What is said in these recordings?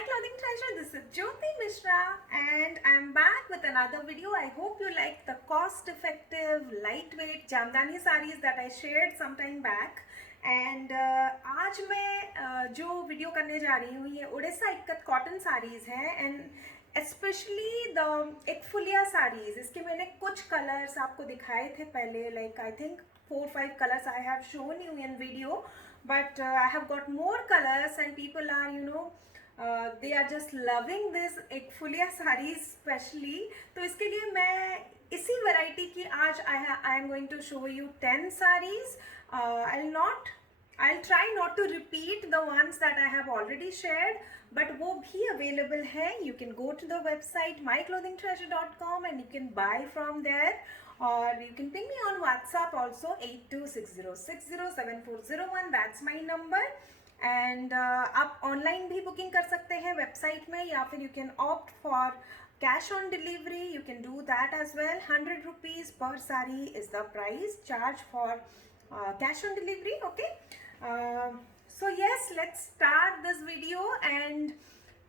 my clothing treasure. This is Jyoti Mishra and I'm back with another video. I hope you like the cost effective lightweight jamdani sarees that I shared some time back. And आज मैं जो video करने जा रही हूँ ये Orissa ikat cotton saris हैं and specially the एकफुलिया saris. इसके मैंने कुछ कलर्स आपको दिखाए थे पहले, like I think 4-5 colors I have shown you in video, but I have got more colors and people are they are just loving this ekfulia sarees specially. तो इसके लिए मैं इसी variety की आज I am going to show you 10 sarees. I'll try not to repeat the ones that I have already shared, but वो भी available है. You can go to the website myclothingtreasure.com and you can buy from there, or you can ping me on WhatsApp also 8260607401. That's my number. And आप online भी booking कर सकते हैं website में, या फिर you can opt for cash on delivery. You can do that as well. 100 rupees per saree is the price charge for cash on delivery. Okay, so yes, let's start this video. And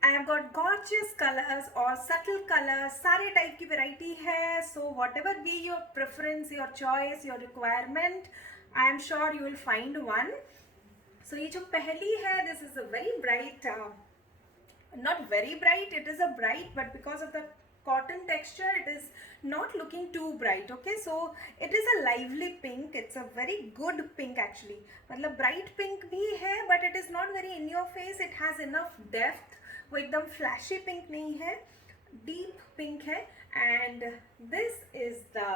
I have got gorgeous colors or subtle colors, सारे type की variety है. So whatever be your preference, your choice, your requirement, I am sure you will find one. So ये जो पहली है, this is a very bright, not very bright, it is a bright, but because of the cotton texture it is not looking too bright. Okay, so it is a lively pink. It's a very good pink actually. मतलब bright pink भी है, but it is not very in your face. It has enough depth. वो एकदम flashy pink नहीं है, deep pink है. And this is the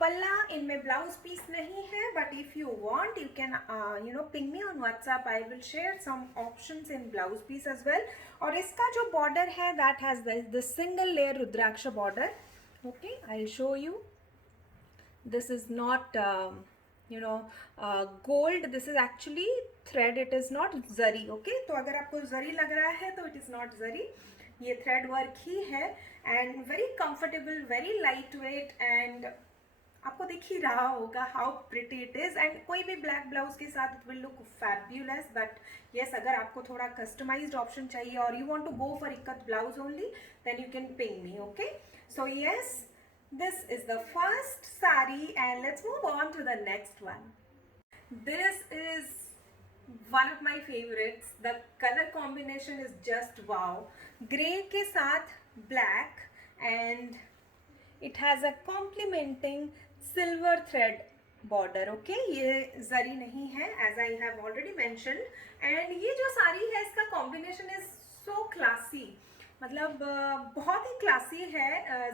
पल्ला. इनमें ब्लाउज पीस नहीं है, but if you want you can ping me on WhatsApp. I will share some options in blouse piece as well. और इसका जो border है that has the single layer rudraksha border. Okay, I'll show you. This is not gold. This is actually thread. It is not zari. Okay, तो अगर आपको zari लग रहा है तो it is not zari. ये thread work ही है and very comfortable, very lightweight. And आपको दिख ही रहा होगा how pretty it is. And कोई भी ब्लैक ब्लाउज के साथ it will look fabulous. But yes, अगर आपको थोड़ा कस्टमाइज्ड ऑप्शन चाहिए और you want to go for ikat blouse only, then you can ping me. Okay, so yes, this is the first saree and let's move on to the next one. This is one of my favorites. The color combination is just wow. Grey के साथ black and it has a complementing silver thread border. Okay, ये जरी नहीं है as I have already mentioned. and ये जो साड़ी है इसका combination is so classy. मतलब बहुत ही क्लासी है.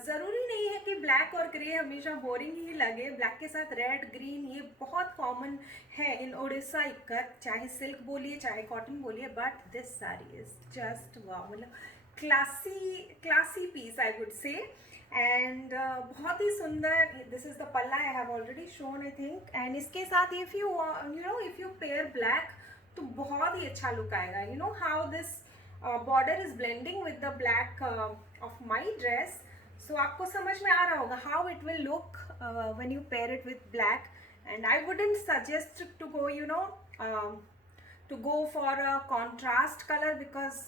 ज़रूरी नहीं है कि ब्लैक और ग्रे हमेशा बोरिंग ही लगे. ब्लैक के साथ रेड, ग्रीन, ये बहुत कॉमन है इन उड़ीसा इक्कत, चाहे सिल्क बोलिए चाहे कॉटन बोलिए. But this sari is just wow. मतलब classy piece I would say. And बहुत ही सुंदर. This is the palla. I have already shown I think. And इसके साथ इफ़ यू पेयर ब्लैक तो बहुत ही अच्छा लुक आएगा. You know how this border is blending with the black of my dress. So आपको समझ में आ रहा होगा how it will look when you pair it with black. And I wouldn't suggest to go to go for a contrast color, because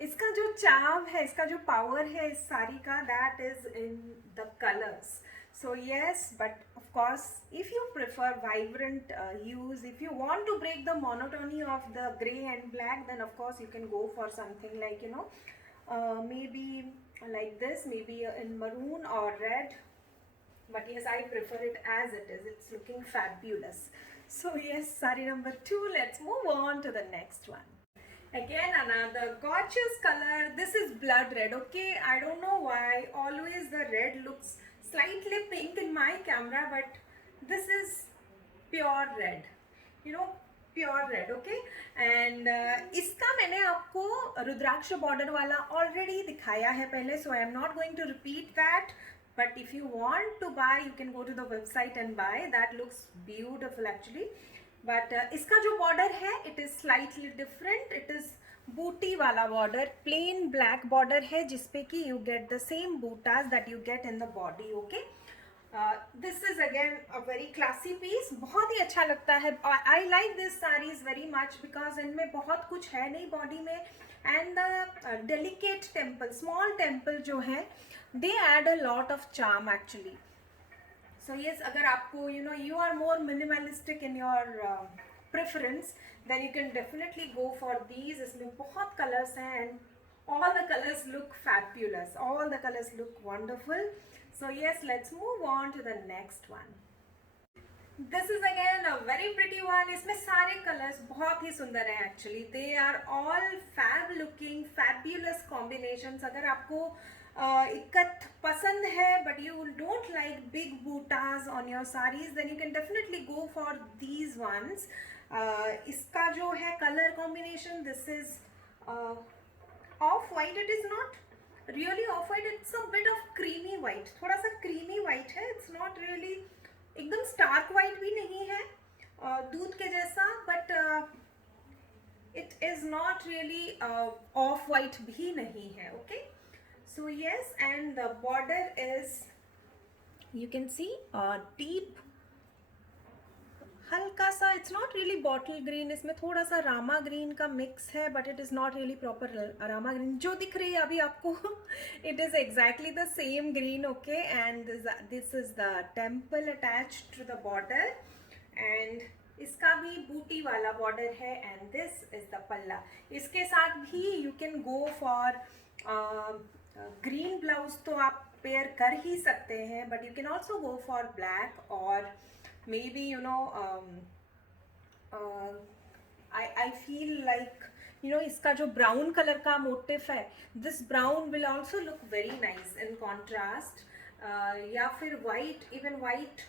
इसका जो charm है, इसका जो power है इस साड़ी का, that is in the colors. So yes, but of course if you prefer vibrant hues, if you want to break the monotony of the grey and black, then of course you can go for something like maybe like this, maybe in maroon or red. But yes, I prefer it as it is. It's looking fabulous. So yes, saree number 2. Let's move on to the next one. Again, another gorgeous color. This is blood red. Okay, I don't know why always the red looks slightly pink in my camera, but this is pure red. Pure red. Okay, and इसका मैंने आपको रुद्राक्ष border वाला already दिखाया है पहले, so I am not going to repeat that. But if you want to buy, you can go to the website and buy. That looks beautiful actually. But इसका जो border है it is slightly different. It is बूटी वाला border, plain black border है जिसपे कि you get the same bootas that you get in the body. Okay, this is again a very classy piece, बहुत ही अच्छा लगता है. I like this saris very much because इनमें बहुत कुछ है नहीं बॉडी में. And the delicate temple, small temple जो है, they add a lot of charm actually. So yes, अगर आपको you are more minimalistic in your preference, then you can definitely go for these. इसमें बहुत कलर्स हैं and all the colors look fabulous, all the colors look wonderful. So yes, let's move on to the next one. This is again a very pretty one. इसमें सारे colors बहुत ही सुंदर हैं actually. They are all fab looking, fabulous combinations. अगर आपको इक्कत पसंद है but you don't like big bootas on your sarees, then you can definitely go for these ones. इसका जो है color combination, this is of white. It is not really of white, it's a bit of creamy white, थोड़ा सा creamy white है. It's not really एकदम Stark white भी नहीं है, दूध के जैसा, but it is not really of white भी नहीं है. Okay, so yes, and the border is, you can see deep, हल्का सा, it's not really bottle green, इसमें थोड़ा सा रामा ग्रीन का मिक्स है, but it is not really proper Rama green जो दिख रही है अभी आपको. It is exactly the same green. Okay, and this is the temple attached to the border, and इसका भी बूटी वाला बॉर्डर है, एंड दिस इज द पल्ला. इसके साथ भी you can go for green blouse, तो आप पेयर कर ही सकते हैं, but you can also go for black, और maybe I feel like इसका जो ब्राउन कलर का मोटिफ है, this brown will also look very nice in contrast. या फिर white, even white,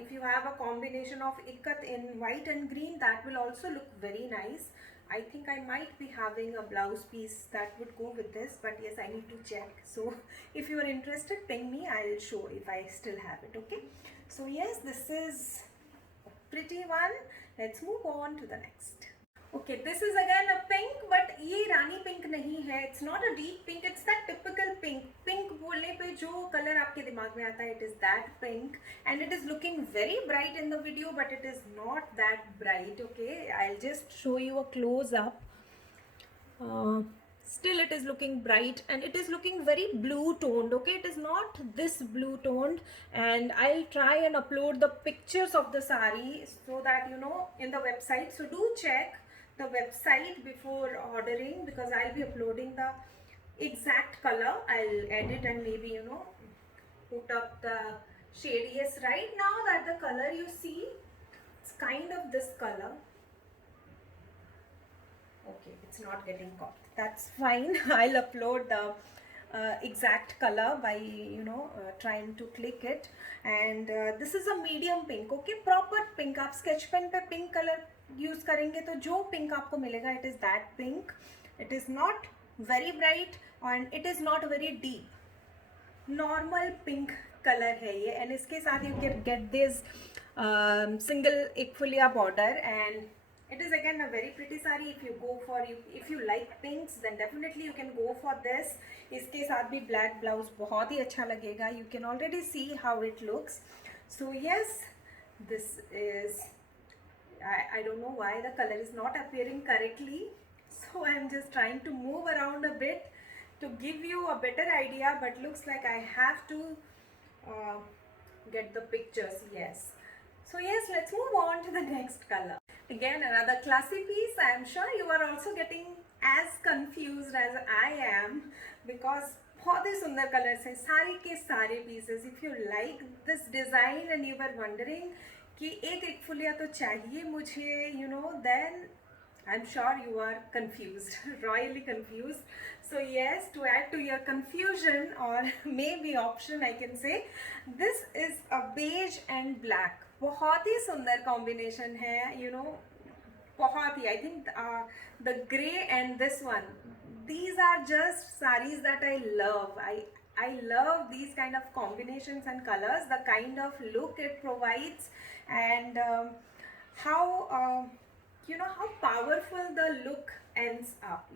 if you have a combination of ikat in white and green, that will also look very nice. I think I might be having a blouse piece that would go with this, but yes, I need to check. So if you are interested, ping me, I'll show if I still have it. Okay, so yes, this is a pretty one. Let's move on to the next. Okay, this is again a pink, but ये रानी pink नहीं है. It's not a deep pink, it's that typical pink. Pink बोलने पे जो color आपके दिमाग में आता है, it is that pink, and it is looking very bright in the video, but it is not that bright. Okay, I'll just show you a close up. Still it is looking bright, and it is looking very blue toned. Okay, it is not this blue toned, and I'll try and upload the pictures of the sari so that in the website. So do check the website before ordering, because I'll be uploading the exact color. I'll edit and maybe put up the shade. Yes, right now that the color you see, it's kind of this color. Okay, it's not getting caught, that's fine. I'll upload the exact color by trying to click it. And this is a medium pink. Okay, proper pink. आप sketch pen पे pink color use करेंगे तो जो pink आपको मिलेगा, it is that pink. It is not very bright and it is not very deep. Normal pink color है ये, and इसके साथ you can get this single ekfulia border, and it is again a very pretty saree. If you like pinks, then definitely you can go for this. इसके साथ भी black blouse बहुत ही अच्छा लगेगा. You can already see how it looks. So yes, this is, I don't know why the color is not appearing correctly, so I'm just trying to move around a bit to give you a better idea, but looks like I have to get the pictures. Yes, so yes, let's move on to the next color. Again, another classy piece. I am sure you are also getting as confused as I am, because बहुत ही सुंदर colours हैं सारे के सारे pieces. If you like this design and you are wondering कि एक फुलिया तो चाहिए मुझे, then I'm sure you are confused, royally confused. So yes, to add to your confusion, or maybe option, I can say, this is a beige and black. बहुत ही सुंदर combination है, बहुत ही. I think the grey and this one, these are just sarees that I love. I love these kind of combinations and colors, the kind of look it provides, and how how powerful the look ends up.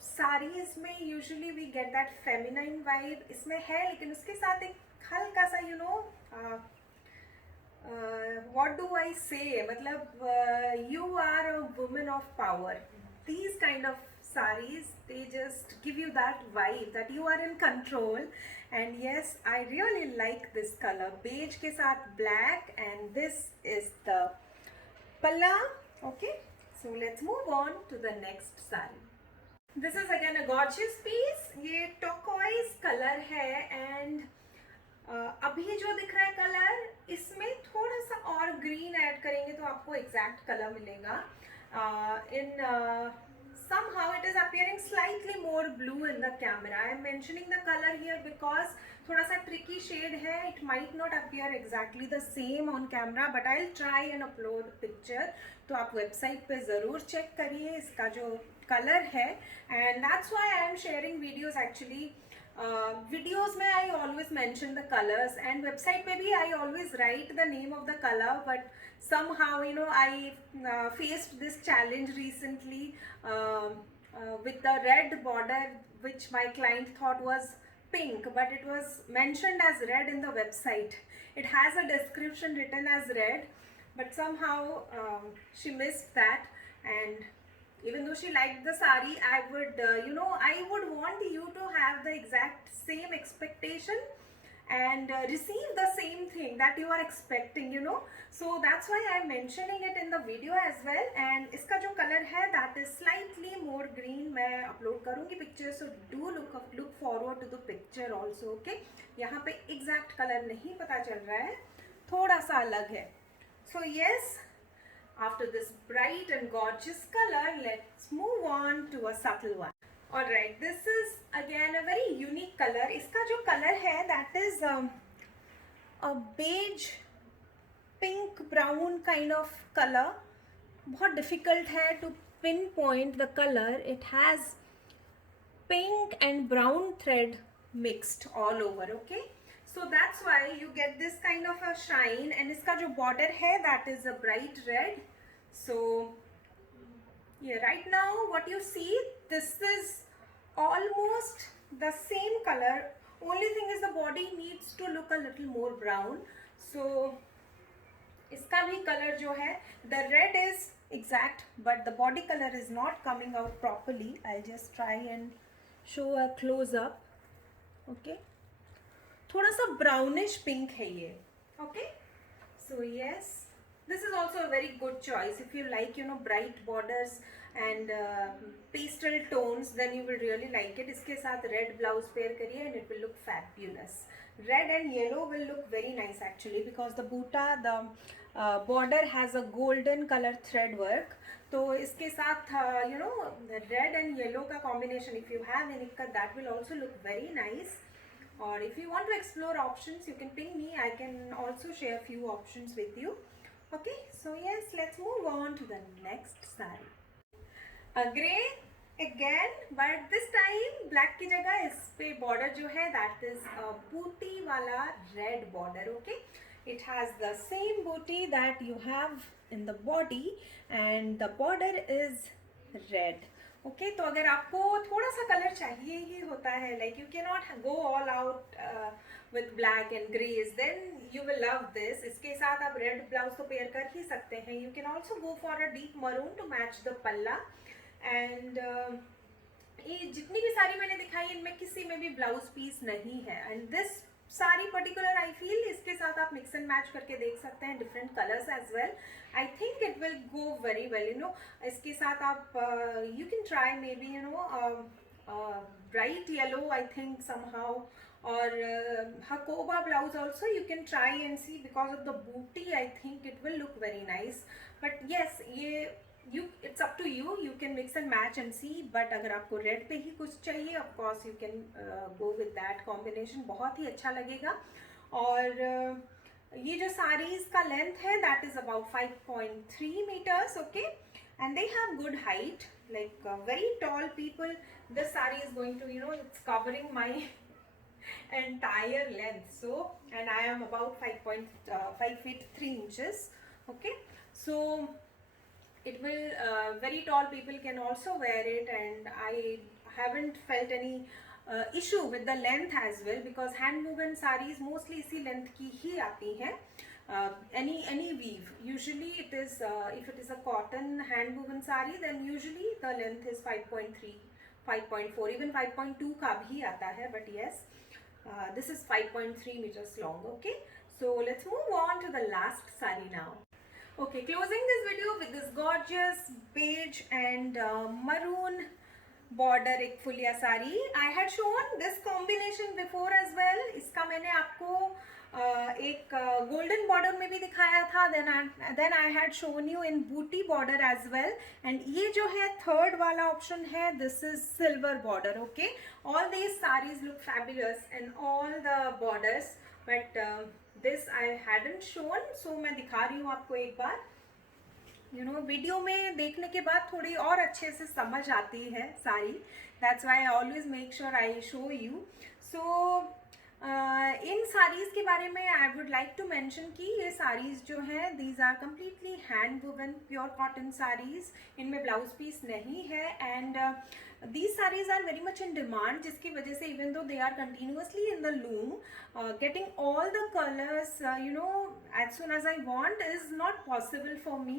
Sarees में usually we get that feminine vibe, इसमें है, लेकिन उसके साथ एक हल्का सा what do I say, मतलब you are a woman of power. These kind of saris, they just give you that vibe that you are in control. And yes, I really like this color, beige के साथ black, and this is the palla. Okay, so let's move on to the next sari. This is again a gorgeous piece. ये turquoise color है, and अभी जो दिख रहा है colour, इसमें थोड़ा सा और ग्रीन ऐड करेंगे तो आपको एग्जैक्ट कलर मिलेगा. इन somehow it is appearing slightly more blue in the camera. I am mentioning the color here because थोड़ा सा tricky shade है. It might not appear exactly the same on camera, but I'll try and upload the picture. तो आप website पे ज़रूर check करिए इसका जो color है, and that's why I am sharing videos actually. Videos में I always mention the colors, and website पे भी I always write the name of the color, but somehow I faced this challenge recently with the red border, which my client thought was pink, but it was mentioned as red in the website. It has a description written as red, but somehow she missed that. And even though she liked the sari, I would I would want you to have the exact same expectation and receive the same thing that you are expecting, so that's why I'm mentioning it in the video as well. And iska jo color hai, that is slightly more green. मैं upload करूँगी picture, so do look forward to the picture also. Okay, यहाँ पे exact color नहीं पता चल रहा है, थोड़ा सा अलग है. So yes, after this bright and gorgeous color, let's move on to a subtle one. Alright, this is again a very unique color. इसका जो color है, that is a beige pink brown kind of color. बहुत difficult है to pinpoint the color. It has pink and brown thread mixed all over. Okay, so that's why you get this kind of a shine. And इसका जो border है, that is a bright red. So yeah, right now what you see, this is almost the same color. Only thing is the body needs to look a little more brown. So इसका भी color जो है, the red is exact, but the body color is not coming out properly. I'll just try and show a close up. Okay, थोड़ा सा brownish pink है ये. Okay, so yes, this is also a very good choice if you like bright borders and pastel tones, then you will really like it. इसके साथ red blouse pair करिए and it will look fabulous. Red and yellow will look very nice actually, because the buta, the border has a golden color thread work. तो इसके साथ red and yellow का combination if you have in it, that will also look very nice. Or if you want to explore options, you can ping me. I can also share few options with you. Okay, so yes, let's move on to the next sari. A grey again, but this time black की जगह इस पे border जो है, that is a booty वाला red border. Okay, it has the same booty that you have in the body, and the border is red. Okay, तो अगर आपको थोड़ा सा कलर चाहिए ही होता है, like you cannot go all out with black and grays, then you will love this. इसके साथ आप red blouse तो पेयर कर ही सकते हैं. You can also go for a deep maroon to match the palla. And ये जितनी भी सारी मैंने दिखाई, इनमें किसी में भी ब्लाउज पीस नहीं है. एंड दिस सारी पर्टिकुलर आई फील इसके साथ आप मिक्स एंड मैच करके देख सकते हैं different colours as well. I think it will go very well. इसके साथ आप you can try maybe bright yellow, I think somehow, or hakoba blouse also you can try and see. Because of the booty, I think it will look very nice. But yes, it's up to you. You can mix and match and see. But अगर आपको red पे ही कुछ चाहिए, of course you can go with that combination. बहुत ही अच्छा लगेगा. और ये जो sarees का length है, that is about 5.3 meters. Okay, and they have good height, like very tall people. This saree is going to it's covering my entire length. So, and I am about 5 feet 3 inches. Okay, so it will very tall people can also wear it, and I haven't felt any issue with the length as well, because hand woven sarees mostly इसी length की ही आती हैं. Any weave, usually it is if it is a cotton hand woven saree, then usually the length is 5.3, 5.4, even 5.2 का भी आता है, but yes, this is 5.3 meters long. Okay, so let's move on to the last saree now. Okay, closing this video with this gorgeous beige and maroon border एक फुलिया sari. I had shown this combination before as well. इसका मैंने आपको एक golden border में भी दिखाया था. Then I had shown you in booty border as well. And ये जो है third वाला option है, this is silver border. Okay, all these sarees look fabulous in all the borders, but this I hadn't shown, so मैं दिखा रही हूँ आपको एक बार. वीडियो में देखने के बाद थोड़ी और अच्छे से समझ आती है सारी. That's why I always make sure I show you. So in saris के बारे में I would like to mention कि ये साड़ीज़ जो हैं, these are completely hand woven pure cotton saris. इनमें ब्लाउज पीस नहीं है. And these sarees are very much in demand, जिसकी वजह से even though they are continuously in the loom, getting all the colors as soon as I want is not possible for me.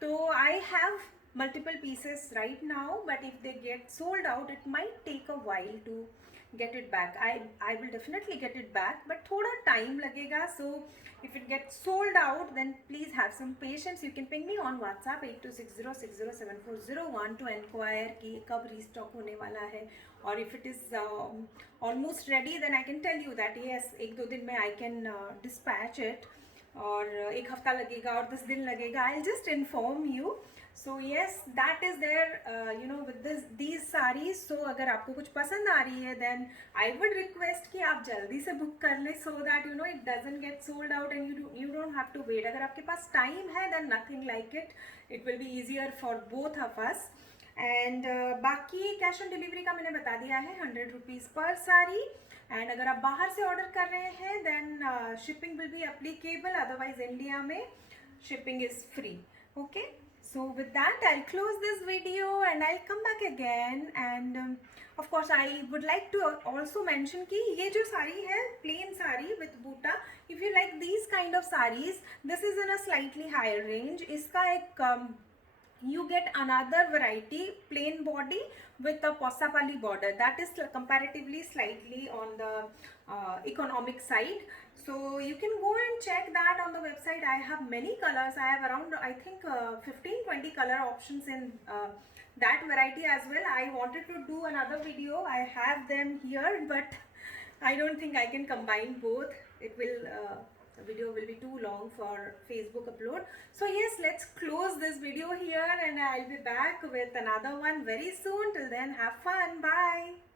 So I have multiple pieces right now, but if they get sold out, it might take a while to get it back. I will definitely get it back, but थोड़ा time लगेगा. So if it gets sold out, then please have some patience. You can ping me on WhatsApp 8260607401 to enquire कि कब restock होने वाला है. और if it is almost ready, then I can tell you that yes, 1-2 दिन में I can dispatch it. और 1 हफ्ता लगेगा और 10 दिन लगेगा. I'll just inform you. So yes, that is there with these sarees. So अगर आपको कुछ पसंद आ रही है, then I would request कि आप जल्दी से बुक कर लें, so that it doesn't get sold out and you don't have to wait. अगर आपके पास टाइम है, then nothing like it. It will be easier for both of us. And बाकी कैश ऑन डिलीवरी का मैंने बता दिया है, 100 रुपीज़ पर साड़ी. एंड अगर आप बाहर से ऑर्डर कर रहे हैं, then shipping will be applicable. Otherwise India में shipping is free. Okay, so with that I'll close this video and I'll come back again. And of course I would like to also mention कि ये जो साड़ी है, plain sari with booty, if you like these kind of sarees, this is in a slightly higher range. इसका एक you get another variety, plain body with a possapali border, that is comparatively slightly on the economic side. So you can go and check that on the website. I have many colors. I have around, I think, 15-20 color options in that variety as well. I wanted to do another video. I have them here, but I don't think I can combine both. It will the video will be too long for Facebook upload. So yes, let's close this video here and I'll be back with another one very soon. Till then, have fun. Bye.